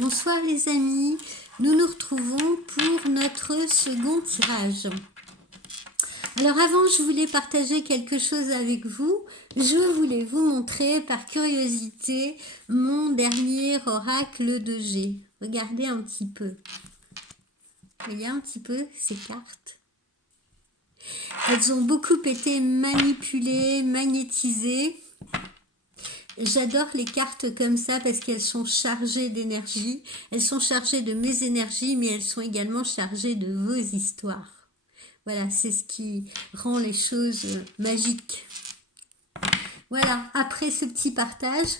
Bonsoir les amis, nous nous retrouvons pour notre second tirage. Alors avant, je voulais partager quelque chose avec vous. Je voulais vous montrer par curiosité mon dernier oracle de G. Regardez un petit peu. Voyez un petit peu ces cartes. Elles ont beaucoup été manipulées, magnétisées. J'adore les cartes comme ça parce qu'elles sont chargées d'énergie. Elles sont chargées de mes énergies, mais elles sont également chargées de vos histoires. Voilà, c'est ce qui rend les choses magiques. Voilà, après ce petit partage,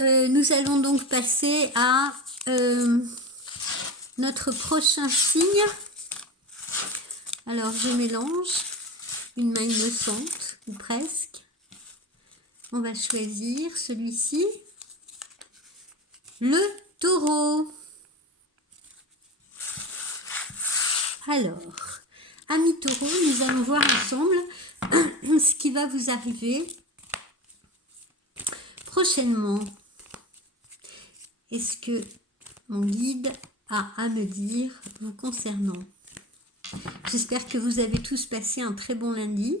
nous allons donc passer à notre prochain signe. Alors, je mélange une main innocente, ou presque. On va choisir celui-ci. Le taureau. Alors, amis taureaux, nous allons voir ensemble ce qui va vous arriver prochainement. Est-ce que mon guide a à me dire vous concernant? J'espère que vous avez tous passé un très bon lundi.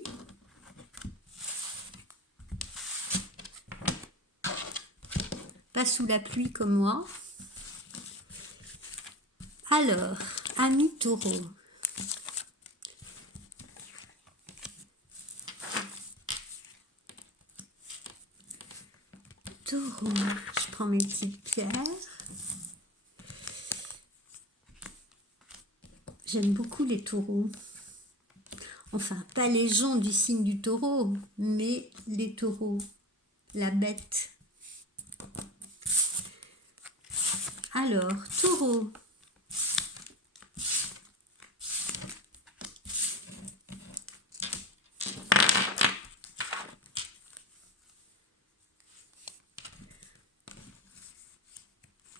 Pas sous la pluie comme moi. Alors, amis taureaux. Taureau, je prends mes petites pierres. J'aime beaucoup les taureaux. Enfin, pas les gens du signe du taureau, mais les taureaux, la bête. Alors, taureau.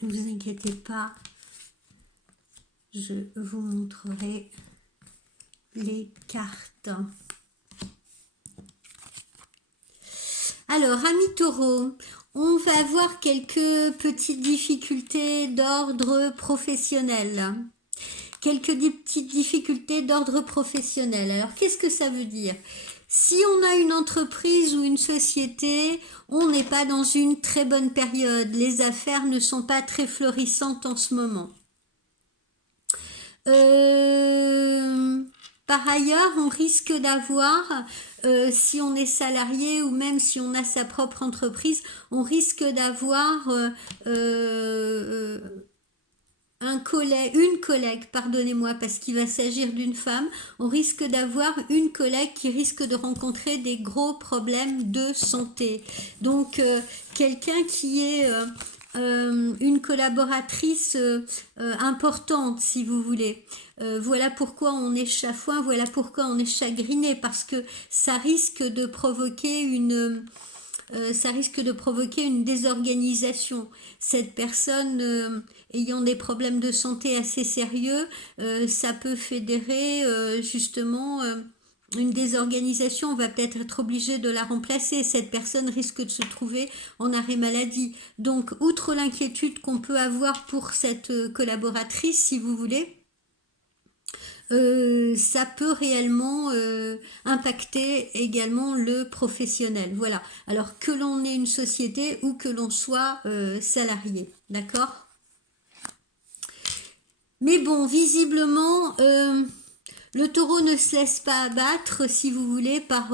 Ne vous inquiétez pas, je vous montrerai les cartes. Alors, amis taureaux, on va avoir quelques petites difficultés d'ordre professionnel. Quelques petites difficultés d'ordre professionnel. Alors, qu'est-ce que ça veut dire? Si on a une entreprise ou une société, on n'est pas dans une très bonne période. Les affaires ne sont pas très florissantes en ce moment. Par ailleurs, on risque d'avoir, si on est salarié ou même si on a sa propre entreprise, on risque d'avoir une collègue, pardonnez-moi, parce qu'il va s'agir d'une femme, on risque d'avoir une collègue qui risque de rencontrer des gros problèmes de santé. Donc, quelqu'un qui est une collaboratrice importante, si vous voulez. Voilà pourquoi on est chafouin, voilà pourquoi on est chagriné, parce que ça risque de provoquer une désorganisation. Cette personne ayant des problèmes de santé assez sérieux, ça peut fédérer justement une désorganisation. On va peut-être être obligé de la remplacer. Cette personne risque de se trouver en arrêt maladie. Donc, outre l'inquiétude qu'on peut avoir pour cette collaboratrice, si vous voulez, ça peut réellement impacter également le professionnel. Voilà. Alors que l'on ait une société ou que l'on soit salarié. D'accord? Mais bon, visiblement, le taureau ne se laisse pas abattre, si vous voulez, par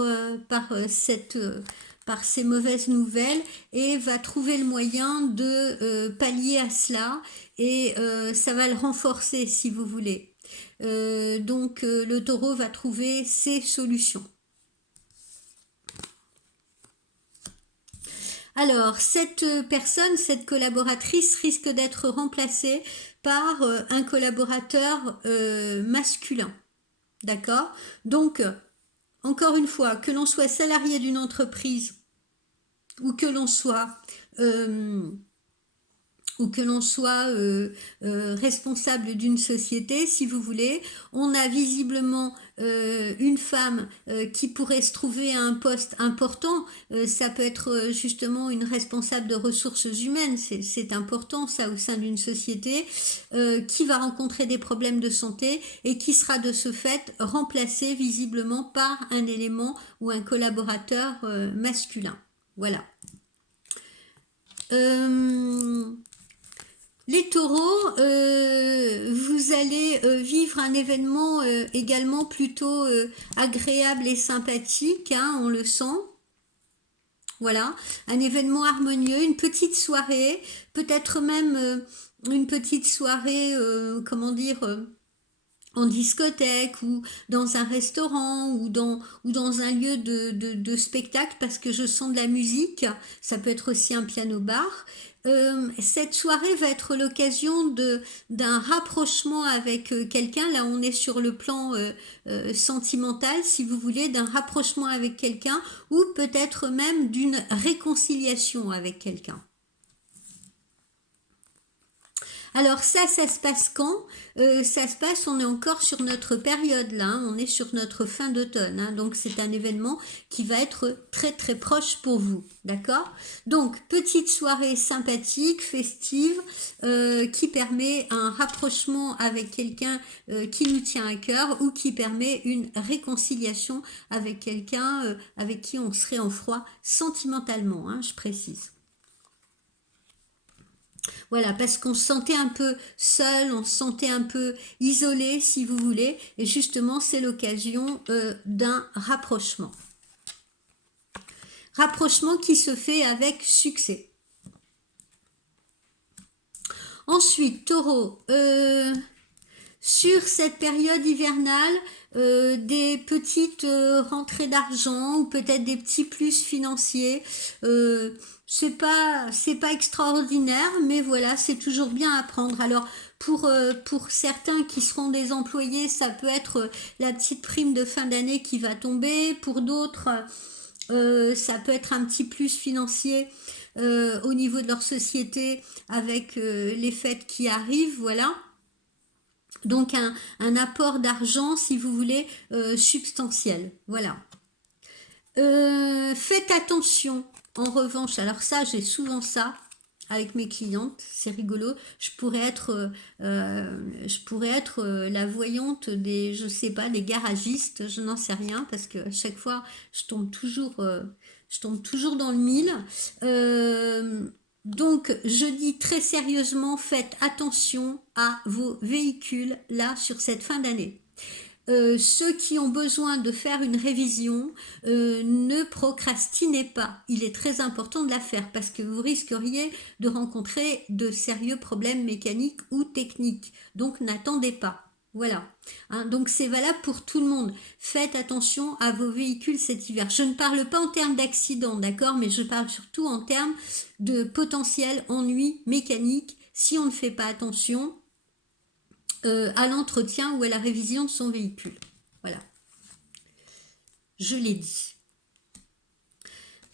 ces mauvaises nouvelles et va trouver le moyen de pallier à cela et ça va le renforcer, si vous voulez. Donc le taureau va trouver ses solutions. Alors, cette personne, cette collaboratrice risque d'être remplacée par un collaborateur masculin. D'accord? Donc, encore une fois, que l'on soit salarié d'une entreprise ou que l'on soit ou que l'on soit responsable d'une société, si vous voulez. On a visiblement une femme qui pourrait se trouver à un poste important. Ça peut être justement une responsable de ressources humaines, c'est important ça au sein d'une société, qui va rencontrer des problèmes de santé et qui sera de ce fait remplacée visiblement par un élément ou un collaborateur masculin. Voilà. Les taureaux, vous allez vivre un événement également plutôt agréable et sympathique, hein, on le sent. Voilà, un événement harmonieux, une petite soirée, peut-être même une petite soirée, comment dire, en discothèque ou dans un restaurant ou dans un lieu de spectacle parce que je sens de la musique, ça peut être aussi un piano-bar. Cette soirée va être l'occasion d'un rapprochement avec quelqu'un. Là, on est sur le plan sentimental, si vous voulez, d'un rapprochement avec quelqu'un ou peut-être même d'une réconciliation avec quelqu'un. Alors ça se passe quand ça se passe, on est encore sur notre période là, hein, on est sur notre fin d'automne, hein, donc c'est un événement qui va être très très proche pour vous, d'accord? Donc petite soirée sympathique, festive, qui permet un rapprochement avec quelqu'un qui nous tient à cœur ou qui permet une réconciliation avec quelqu'un avec qui on serait en froid sentimentalement, hein, je précise. Voilà, parce qu'on se sentait un peu seul, on se sentait un peu isolé, si vous voulez, et justement, c'est l'occasion d'un rapprochement. Rapprochement qui se fait avec succès. Ensuite, Taureau, sur cette période hivernale, des petites rentrées d'argent ou peut-être des petits plus financiers. C'est pas extraordinaire, mais voilà, c'est toujours bien à prendre. Alors pour certains qui seront des employés, ça peut être la petite prime de fin d'année qui va tomber. Pour d'autres, ça peut être un petit plus financier au niveau de leur société avec les fêtes qui arrivent, voilà. Donc un apport d'argent, si vous voulez, substantiel. Voilà. Faites attention, en revanche, alors ça, j'ai souvent ça avec mes clientes, c'est rigolo. Je pourrais être la voyante des, je sais pas, des garagistes, je n'en sais rien, parce que à chaque fois, je tombe toujours dans le mille. Donc, je dis très sérieusement, faites attention à vos véhicules là sur cette fin d'année. Ceux qui ont besoin de faire une révision, ne procrastinez pas. Il est très important de la faire parce que vous risqueriez de rencontrer de sérieux problèmes mécaniques ou techniques. Donc, n'attendez pas. Voilà, hein, donc c'est valable pour tout le monde. Faites attention à vos véhicules cet hiver. Je ne parle pas en termes d'accident, d'accord, mais je parle surtout en termes de potentiel ennui mécanique si on ne fait pas attention à l'entretien ou à la révision de son véhicule. Voilà, je l'ai dit.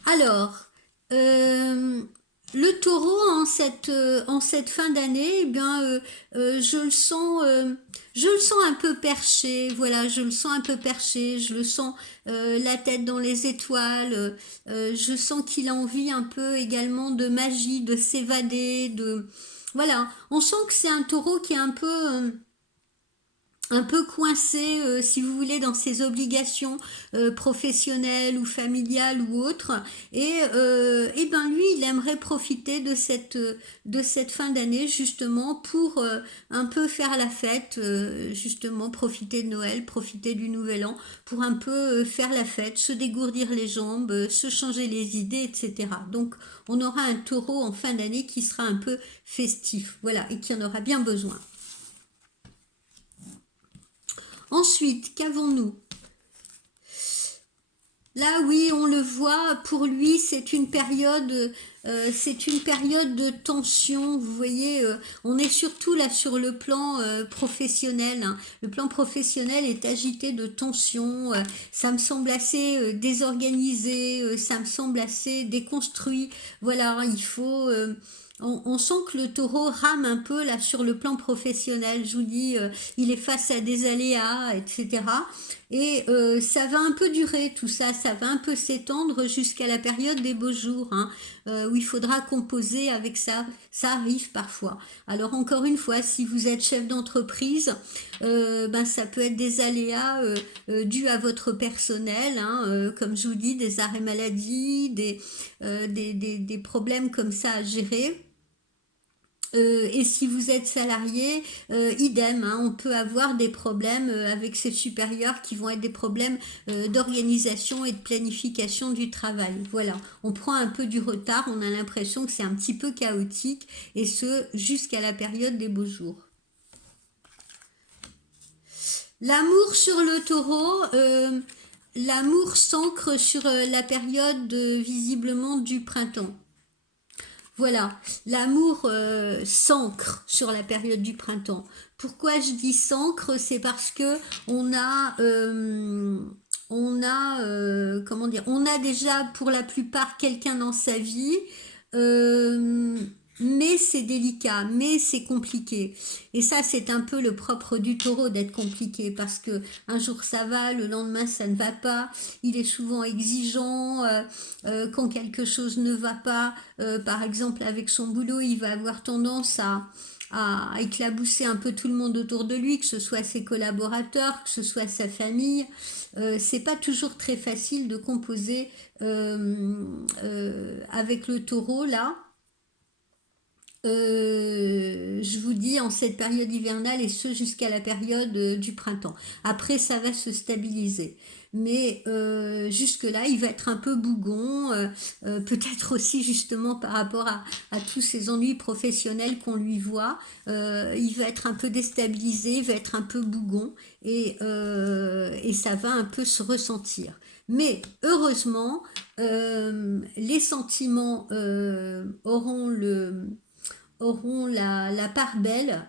Alors, le taureau en cette fin d'année, eh bien, je le sens un peu perché, voilà, je le sens un peu perché, je le sens la tête dans les étoiles, je sens qu'il a envie un peu également de magie, de s'évader, voilà, on sent que c'est un taureau qui est un peu coincé, si vous voulez, dans ses obligations professionnelles ou familiales ou autres. Et ben lui, il aimerait profiter de cette fin d'année justement pour un peu faire la fête, justement profiter de Noël, profiter du Nouvel An, pour un peu faire la fête, se dégourdir les jambes, se changer les idées, etc. Donc on aura un taureau en fin d'année qui sera un peu festif, voilà, et qui en aura bien besoin. Ensuite, qu'avons-nous? Là, oui, on le voit, pour lui, c'est une période de tension. Vous voyez, on est surtout là sur le plan professionnel, hein. Le plan professionnel est agité de tension. Ça me semble assez désorganisé, ça me semble assez déconstruit. Voilà, il faut on sent que le taureau rame un peu là sur le plan professionnel. Je vous dis, il est face à des aléas, etc. Et ça va un peu durer tout ça, ça va un peu s'étendre jusqu'à la période des beaux jours, hein, où il faudra composer avec ça. Ça arrive parfois. Alors encore une fois, si vous êtes chef d'entreprise, ben ça peut être des aléas dus à votre personnel, hein, comme je vous dis, des arrêts maladie, des problèmes comme ça à gérer. Et si vous êtes salarié, idem, hein, on peut avoir des problèmes avec ses supérieurs qui vont être des problèmes d'organisation et de planification du travail. Voilà, on prend un peu du retard, on a l'impression que c'est un petit peu chaotique, et ce jusqu'à la période des beaux jours. L'amour sur le taureau, l'amour s'ancre sur la période visiblement du printemps. Voilà, l'amour s'ancre sur la période du printemps. Pourquoi je dis s'ancre? C'est parce que comment dire, on a déjà pour la plupart quelqu'un dans sa vie, euh, mais c'est délicat, mais c'est compliqué. Et ça, c'est un peu le propre du taureau d'être compliqué, parce que un jour ça va, le lendemain ça ne va pas. Il est souvent exigeant quand quelque chose ne va pas. Par exemple, avec son boulot, il va avoir tendance à éclabousser un peu tout le monde autour de lui, que ce soit ses collaborateurs, que ce soit sa famille. C'est pas toujours très facile de composer avec le taureau là. Je vous dis en cette période hivernale, et ce jusqu'à la période du printemps. Après, ça va se stabiliser. Mais jusque-là, il va être un peu bougon, peut-être aussi justement par rapport à tous ces ennuis professionnels qu'on lui voit. Il va être un peu déstabilisé, il va être un peu bougon, et ça va un peu se ressentir. Mais heureusement, les sentiments auront la part belle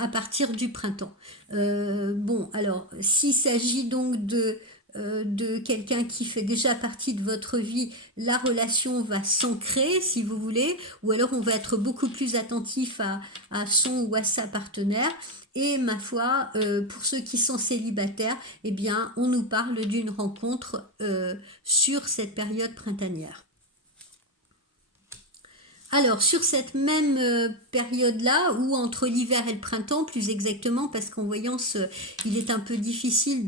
à partir du printemps. Bon, alors, s'il s'agit donc de quelqu'un qui fait déjà partie de votre vie, la relation va s'ancrer, si vous voulez, ou alors on va être beaucoup plus attentif à son ou à sa partenaire. Et ma foi, pour ceux qui sont célibataires, eh bien, on nous parle d'une rencontre sur cette période printanière. Alors, sur cette même période-là, ou entre l'hiver et le printemps, plus exactement, parce qu'en voyance, il est un peu difficile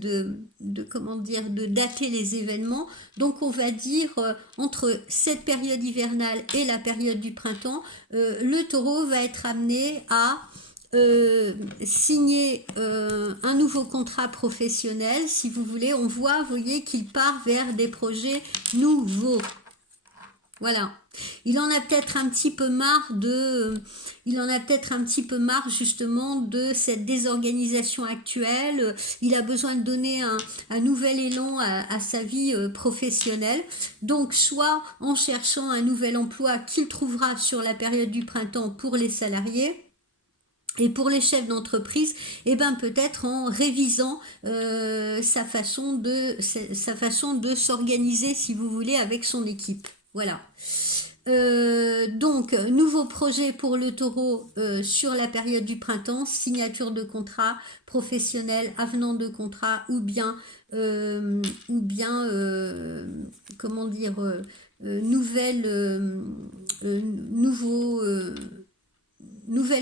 comment dire, de dater les événements. Donc, on va dire, entre cette période hivernale et la période du printemps, le taureau va être amené à signer un nouveau contrat professionnel, si vous voulez. On voit, vous voyez, qu'il part vers des projets nouveaux. Voilà. Il en a peut-être un petit peu marre il en a peut-être un petit peu marre justement de cette désorganisation actuelle. Il a besoin de donner un nouvel élan à sa vie professionnelle. Donc, soit en cherchant un nouvel emploi qu'il trouvera sur la période du printemps pour les salariés. Et pour les chefs d'entreprise, eh ben peut-être en révisant sa façon de s'organiser, si vous voulez, avec son équipe. Voilà. Donc, nouveau projet pour le taureau sur la période du printemps, signature de contrat professionnel, avenant de contrat, ou bien comment dire, nouvelle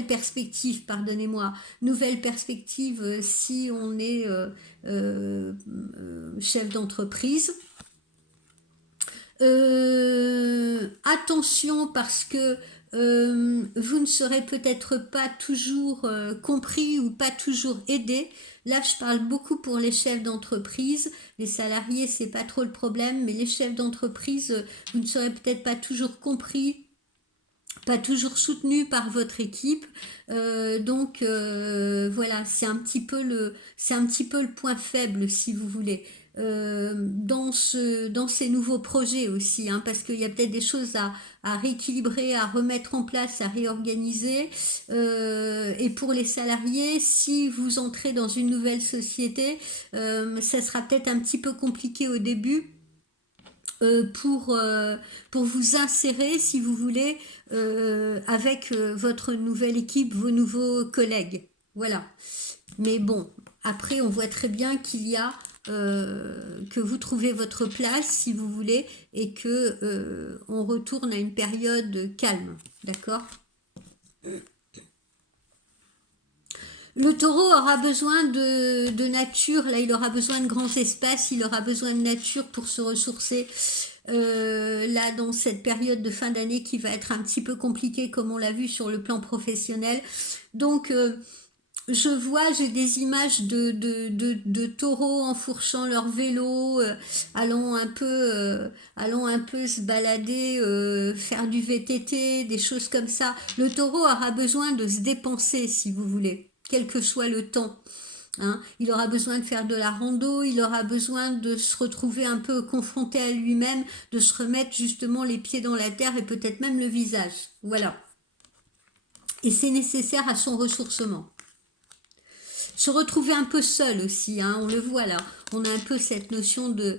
perspective, pardonnez-moi, nouvelle perspective si on est chef d'entreprise. Attention, parce que vous ne serez peut-être pas toujours compris ou pas toujours aidé. Là, je parle beaucoup pour les chefs d'entreprise. Les salariés, c'est pas trop le problème, mais les chefs d'entreprise, vous ne serez peut-être pas toujours compris, pas toujours soutenu par votre équipe. Donc voilà, c'est un petit peu le point faible, si vous voulez. Dans ces nouveaux projets aussi, hein, parce qu'il y a peut-être des choses à rééquilibrer, à remettre en place, à réorganiser. Et pour les salariés, si vous entrez dans une nouvelle société, ça sera peut-être un petit peu compliqué au début. pour vous insérer, si vous voulez, avec votre nouvelle équipe, vos nouveaux collègues. Voilà. Mais bon, après, on voit très bien qu'il y a que vous trouvez votre place, si vous voulez, et que on retourne à une période calme. D'accord? Le taureau aura besoin de nature, là il aura besoin de grands espaces, il aura besoin de nature pour se ressourcer. Là dans cette période de fin d'année qui va être un petit peu compliquée comme on l'a vu sur le plan professionnel. Donc je vois, j'ai des images de taureaux enfourchant leur vélo, allant un peu se balader, faire du VTT, des choses comme ça. Le taureau aura besoin de se dépenser, si vous voulez, quel que soit le temps. Hein. Il aura besoin de faire de la rando, il aura besoin de se retrouver un peu confronté à lui-même, de se remettre justement les pieds dans la terre et peut-être même le visage. Voilà. Et c'est nécessaire à son ressourcement. Se retrouver un peu seul aussi, hein, on le voit là, on a un peu cette notion de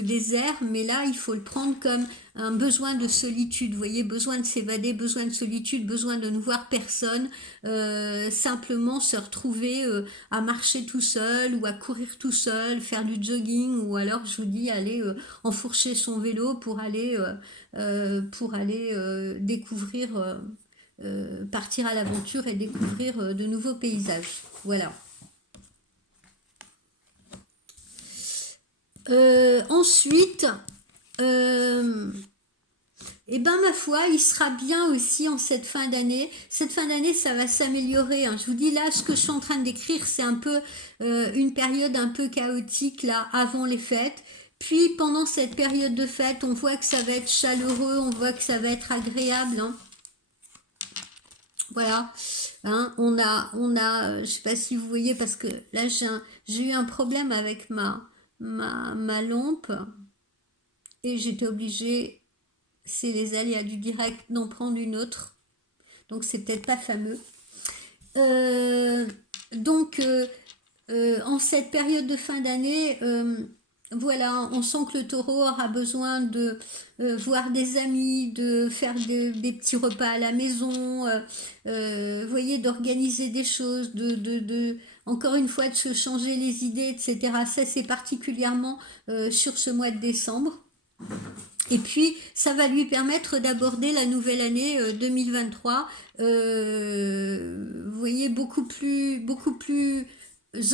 désert, mais là il faut le prendre comme un besoin de solitude, vous voyez, besoin de s'évader, besoin de solitude, besoin de ne voir personne, simplement se retrouver à marcher tout seul ou à courir tout seul, faire du jogging ou alors je vous dis aller enfourcher son vélo pour aller découvrir partir à l'aventure et découvrir de nouveaux paysages. Voilà. Ensuite, et ben ma foi, il sera bien aussi en cette fin d'année. Cette fin d'année, ça va s'améliorer. Hein. Je vous dis là, ce que je suis en train de décrire, c'est un peu une période un peu chaotique là avant les fêtes. Puis pendant cette période de fête, on voit que ça va être chaleureux, on voit que ça va être agréable. Hein. Voilà, hein, je sais pas si vous voyez parce que là j'ai eu un problème avec ma lampe et j'étais obligée, c'est les aléas du direct, d'en prendre une autre. Donc c'est peut-être pas fameux. Euh, donc en cette période de fin d'année, voilà, on sent que le taureau aura besoin de voir des amis, de faire des petits repas à la maison, vous voyez, d'organiser des choses, encore une fois, de se changer les idées, etc. Ça, c'est particulièrement sur ce mois de décembre. Et puis, ça va lui permettre d'aborder la nouvelle année 2023, vous voyez, beaucoup plus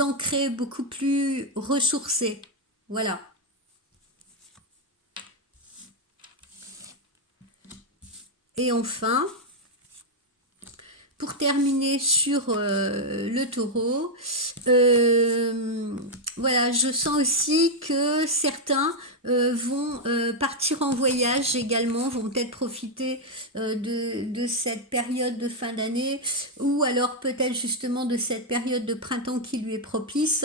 ancré, beaucoup plus ressourcé. Voilà. Et enfin, pour terminer sur le taureau, voilà, je sens aussi que certains vont partir en voyage également, vont peut-être profiter de cette période de fin d'année ou alors peut-être justement de cette période de printemps qui lui est propice.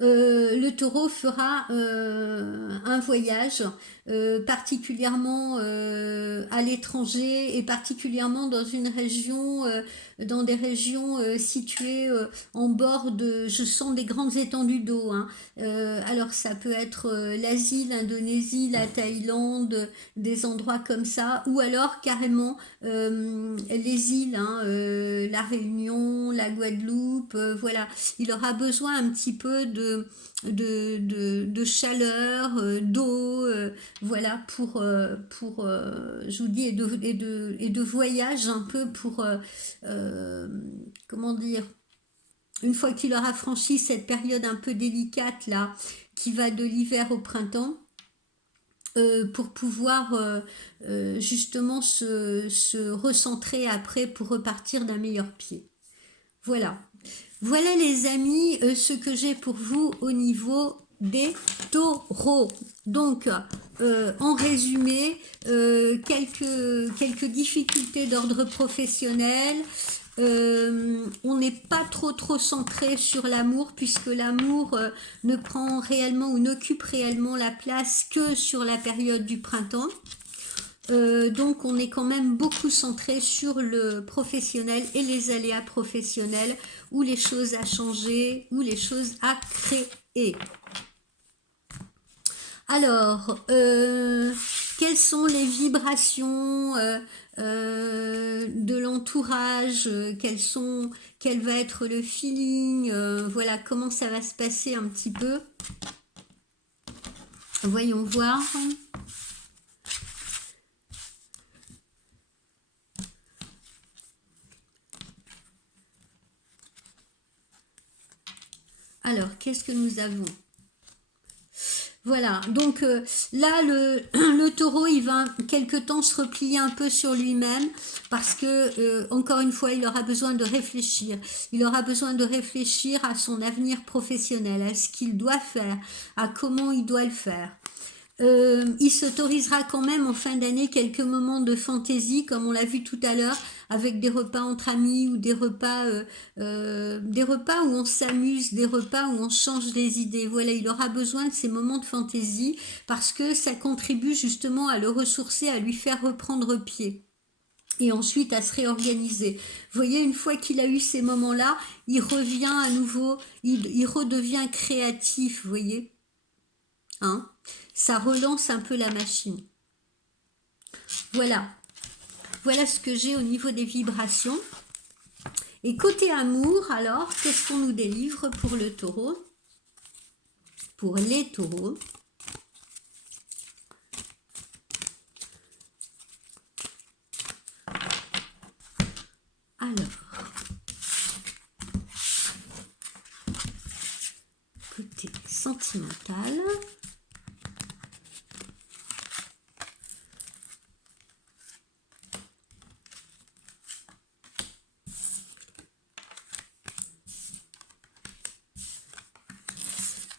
Le taureau fera un voyage particulièrement à l'étranger et particulièrement dans des régions situées en bord de, je sens des grandes étendues d'eau. Hein. Alors ça peut être l'Asie, l'Indonésie, la Thaïlande, des endroits comme ça, ou alors carrément les îles, hein, la Réunion, la Guadeloupe, voilà. Il aura besoin un petit peu de chaleur, d'eau, voilà, je vous dis, et de voyage un peu pour, comment dire, une fois qu'il aura franchi cette période un peu délicate là, qui va de l'hiver au printemps, pour pouvoir justement se recentrer après pour repartir d'un meilleur pied. Voilà. Voilà les amis, ce que j'ai pour vous au niveau des taureaux. Donc, en résumé, quelques difficultés d'ordre professionnel. On n'est pas trop centré sur l'amour puisque l'amour ne prend réellement ou n'occupe réellement la place que sur la période du printemps. Donc on est quand même beaucoup centré sur le professionnel et les aléas professionnels ou les choses à changer ou les choses à créer. Alors, quelles sont les vibrations de l'entourage, quel va être le feeling, voilà, comment ça va se passer un petit peu. Voyons voir. Alors, qu'est-ce que nous avons? Voilà, donc là, le taureau, il va quelque temps se replier un peu sur lui-même parce que, encore une fois, il aura besoin de réfléchir. Il aura besoin de réfléchir à son avenir professionnel, à ce qu'il doit faire, à comment il doit le faire. Il s'autorisera quand même en fin d'année quelques moments de fantaisie, comme on l'a vu tout à l'heure, avec des repas entre amis ou des repas où on s'amuse, des repas où on change des idées. Voilà, il aura besoin de ces moments de fantaisie parce que ça contribue justement à le ressourcer, à lui faire reprendre pied. Et ensuite à se réorganiser. Vous voyez, une fois qu'il a eu ces moments-là, il revient à nouveau, il redevient créatif, vous voyez. Hein, ça relance un peu la machine. Voilà. Voilà ce que j'ai au niveau des vibrations. Et côté amour, alors, qu'est-ce qu'on nous délivre pour le taureau? Pour les taureaux. Alors, côté sentimental.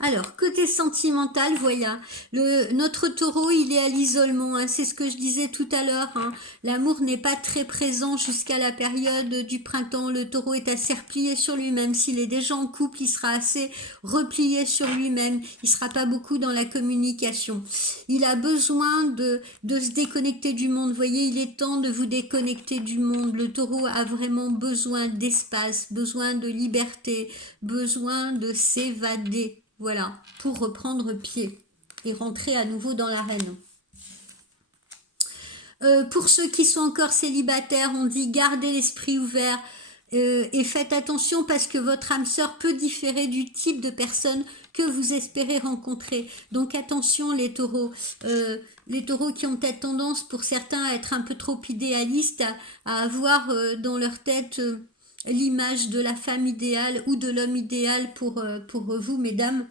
Alors, côté sentimental, voilà, notre taureau, il est à l'isolement, hein, c'est ce que je disais tout à l'heure, hein. L'amour n'est pas très présent jusqu'à la période du printemps, le taureau est assez replié sur lui-même, s'il est déjà en couple, il sera assez replié sur lui-même, il sera pas beaucoup dans la communication. Il a besoin de se déconnecter du monde, vous voyez, il est temps de vous déconnecter du monde, le taureau a vraiment besoin d'espace, besoin de liberté, besoin de s'évader. Voilà, pour reprendre pied et rentrer à nouveau dans l'arène. Pour ceux qui sont encore célibataires, on dit gardez l'esprit ouvert et faites attention parce que votre âme sœur peut différer du type de personne que vous espérez rencontrer. Donc attention les taureaux. Les taureaux qui ont peut-être tendance pour certains à être un peu trop idéalistes, à avoir dans leur tête l'image de la femme idéale ou de l'homme idéal pour vous, mesdames.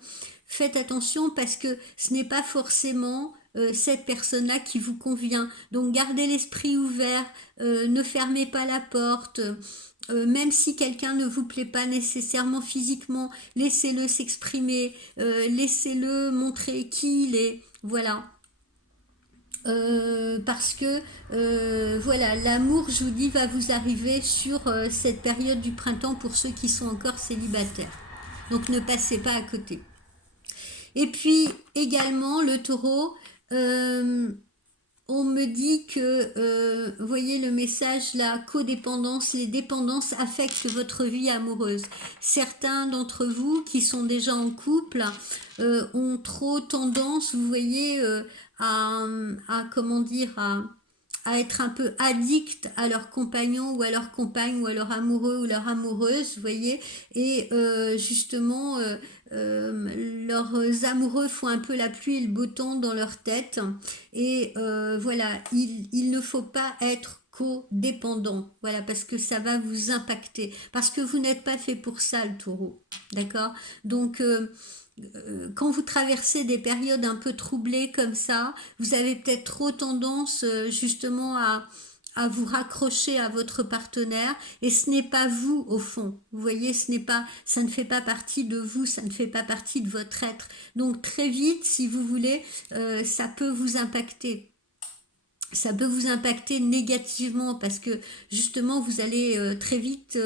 Faites attention parce que ce n'est pas forcément cette personne-là qui vous convient. Donc gardez l'esprit ouvert, ne fermez pas la porte. Même si quelqu'un ne vous plaît pas nécessairement physiquement, laissez-le s'exprimer, laissez-le montrer qui il est. Voilà. Parce que voilà, l'amour, je vous dis, va vous arriver sur cette période du printemps pour ceux qui sont encore célibataires. Donc ne passez pas à côté. Et puis également le taureau, on me dit que, vous voyez le message, la codépendance, les dépendances affectent votre vie amoureuse. Certains d'entre vous qui sont déjà en couple ont trop tendance, vous voyez, comment dire, à être un peu addicts à leur compagnon ou à leur compagne ou à leur amoureux ou leur amoureuse, vous voyez, et justement leurs amoureux font un peu la pluie et le beau temps dans leur tête et voilà, il ne faut pas être codépendant, voilà, parce que ça va vous impacter, parce que vous n'êtes pas fait pour ça le taureau, d'accord? Donc quand vous traversez des périodes un peu troublées comme ça, vous avez peut-être trop tendance justement à vous raccrocher à votre partenaire et ce n'est pas vous au fond. Vous voyez, ça ne fait pas partie de vous, ça ne fait pas partie de votre être. Donc très vite, si vous voulez, ça peut vous impacter. Ça peut vous impacter négativement parce que justement vous allez très vite,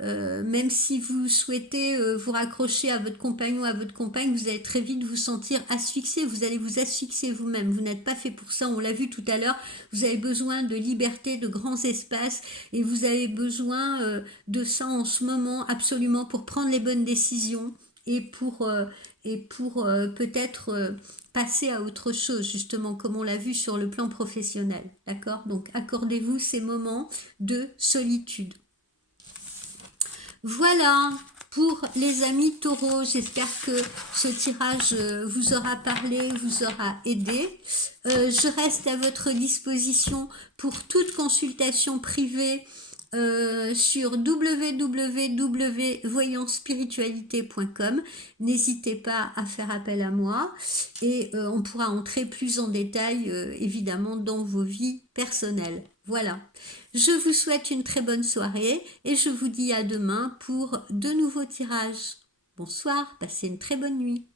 même si vous souhaitez vous raccrocher à votre compagnon, à votre compagne, vous allez très vite vous sentir asphyxié, vous allez vous asphyxier vous-même, vous n'êtes pas fait pour ça, on l'a vu tout à l'heure, vous avez besoin de liberté, de grands espaces et vous avez besoin de ça en ce moment absolument pour prendre les bonnes décisions et pour peut-être passer à autre chose, justement, comme on l'a vu sur le plan professionnel. D'accord? Donc, accordez-vous ces moments de solitude. Voilà pour les amis taureaux. J'espère que ce tirage vous aura parlé, vous aura aidé. Je reste à votre disposition pour toute consultation privée sur www.voyancespiritualité.com. N'hésitez pas à faire appel à moi et on pourra entrer plus en détail évidemment dans vos vies personnelles. Voilà, je vous souhaite une très bonne soirée et je vous dis à demain pour de nouveaux tirages. Bonsoir, passez une très bonne nuit.